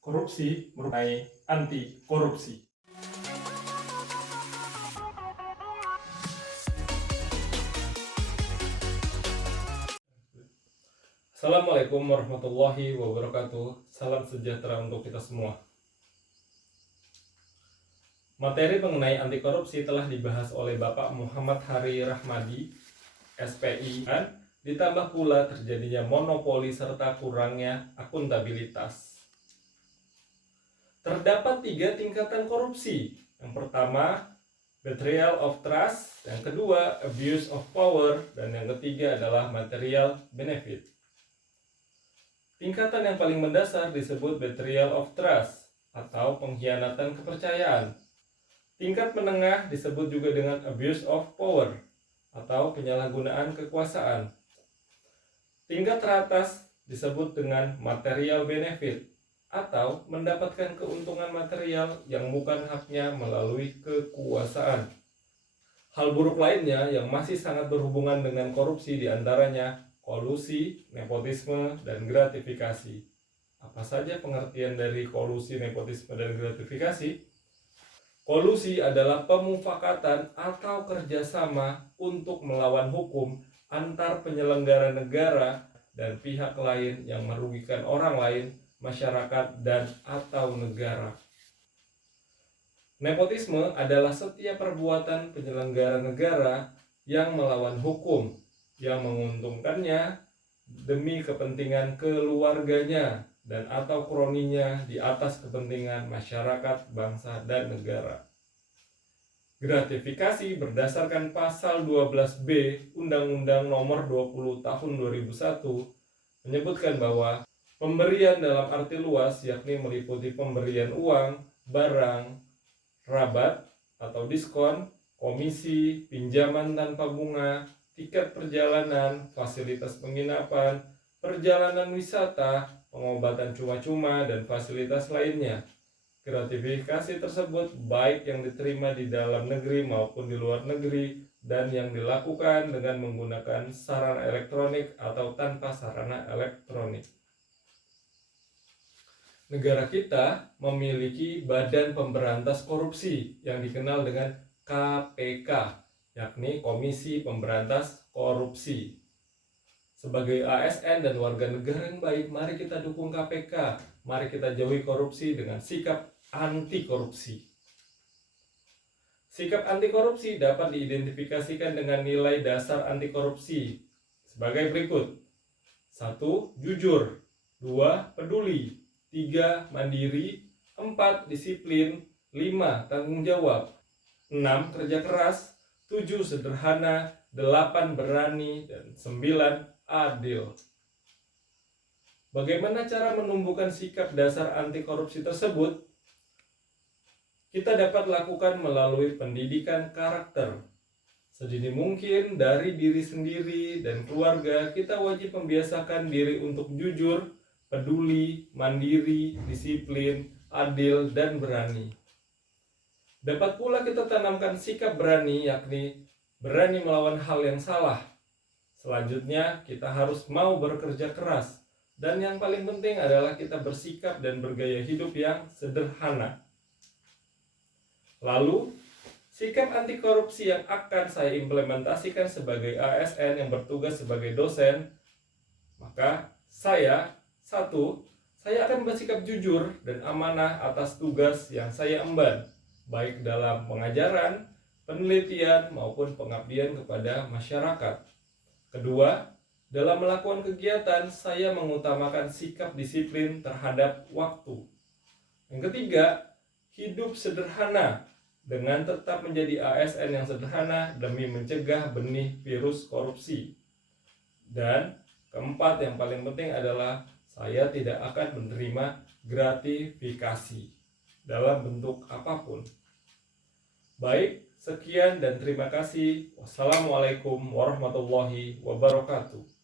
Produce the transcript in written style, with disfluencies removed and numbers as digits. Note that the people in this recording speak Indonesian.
Korupsi merupakan anti korupsi. Assalamualaikum warahmatullahi wabarakatuh. Salam sejahtera untuk kita semua. Materi mengenai anti korupsi telah dibahas oleh Bapak Muhammad Hari Rahmadi, SPI, dan ditambah pula terjadinya monopoli serta kurangnya akuntabilitas. Terdapat 3 tingkatan korupsi. Yang pertama, betrayal of trust. Yang kedua, abuse of power. Dan yang ketiga adalah material benefit. Tingkatan yang paling mendasar disebut betrayal of trust atau pengkhianatan kepercayaan. Tingkat menengah disebut juga dengan abuse of power atau penyalahgunaan kekuasaan. Tingkat teratas disebut dengan material benefit atau mendapatkan keuntungan material yang bukan haknya melalui kekuasaan. Hal buruk lainnya yang masih sangat berhubungan dengan korupsi diantaranya kolusi, nepotisme, dan gratifikasi. Apa saja pengertian dari kolusi, nepotisme, dan gratifikasi? Kolusi adalah pemufakatan atau kerjasama untuk melawan hukum antar penyelenggara negara dan pihak lain yang merugikan orang lain, masyarakat, dan atau negara. Nepotisme adalah setiap perbuatan penyelenggara negara yang melawan hukum, yang menguntungkannya demi kepentingan keluarganya dan atau kroninya di atas kepentingan masyarakat, bangsa, dan negara. Gratifikasi berdasarkan pasal 12B Undang-Undang Nomor 20 Tahun 2001 menyebutkan bahwa pemberian dalam arti luas yakni meliputi pemberian uang, barang, rabat atau diskon, komisi, pinjaman tanpa bunga, tiket perjalanan, fasilitas penginapan, perjalanan wisata, pengobatan cuma-cuma, dan fasilitas lainnya. Gratifikasi tersebut baik yang diterima di dalam negeri maupun di luar negeri dan yang dilakukan dengan menggunakan sarana elektronik atau tanpa sarana elektronik. Negara kita memiliki Badan Pemberantas Korupsi yang dikenal dengan KPK, yakni Komisi Pemberantas Korupsi. Sebagai ASN dan warga negara yang baik, mari kita dukung KPK. Mari kita jauhi korupsi dengan sikap anti korupsi. Sikap anti korupsi dapat diidentifikasikan dengan nilai dasar anti korupsi sebagai berikut. 1. Jujur. 2. Peduli. 3. Mandiri. 4. Disiplin. 5. Tanggung jawab. 6. Kerja keras. 7. Sederhana. 8. Berani. Dan 9. Adil. Bagaimana cara menumbuhkan sikap dasar anti korupsi tersebut? Kita dapat lakukan melalui pendidikan karakter. Sedini mungkin dari diri sendiri dan keluarga, kita wajib membiasakan diri untuk jujur, peduli, mandiri, disiplin, adil, dan berani. Dapat pula kita tanamkan sikap berani, yakni berani melawan hal yang salah. Selanjutnya, kita harus mau bekerja keras. Dan yang paling penting adalah kita bersikap dan bergaya hidup yang sederhana. Lalu, sikap anti korupsi yang akan saya implementasikan sebagai ASN yang bertugas sebagai dosen, maka saya akan bersikap jujur dan amanah atas tugas yang saya emban, baik dalam pengajaran, penelitian, maupun pengabdian kepada masyarakat. Kedua, dalam melakukan kegiatan, saya mengutamakan sikap disiplin terhadap waktu. Yang ketiga, hidup sederhana dengan tetap menjadi ASN yang sederhana demi mencegah benih virus korupsi. Dan keempat, yang paling penting adalah saya tidak akan menerima gratifikasi dalam bentuk apapun. Baik, sekian dan terima kasih. Wassalamualaikum warahmatullahi wabarakatuh.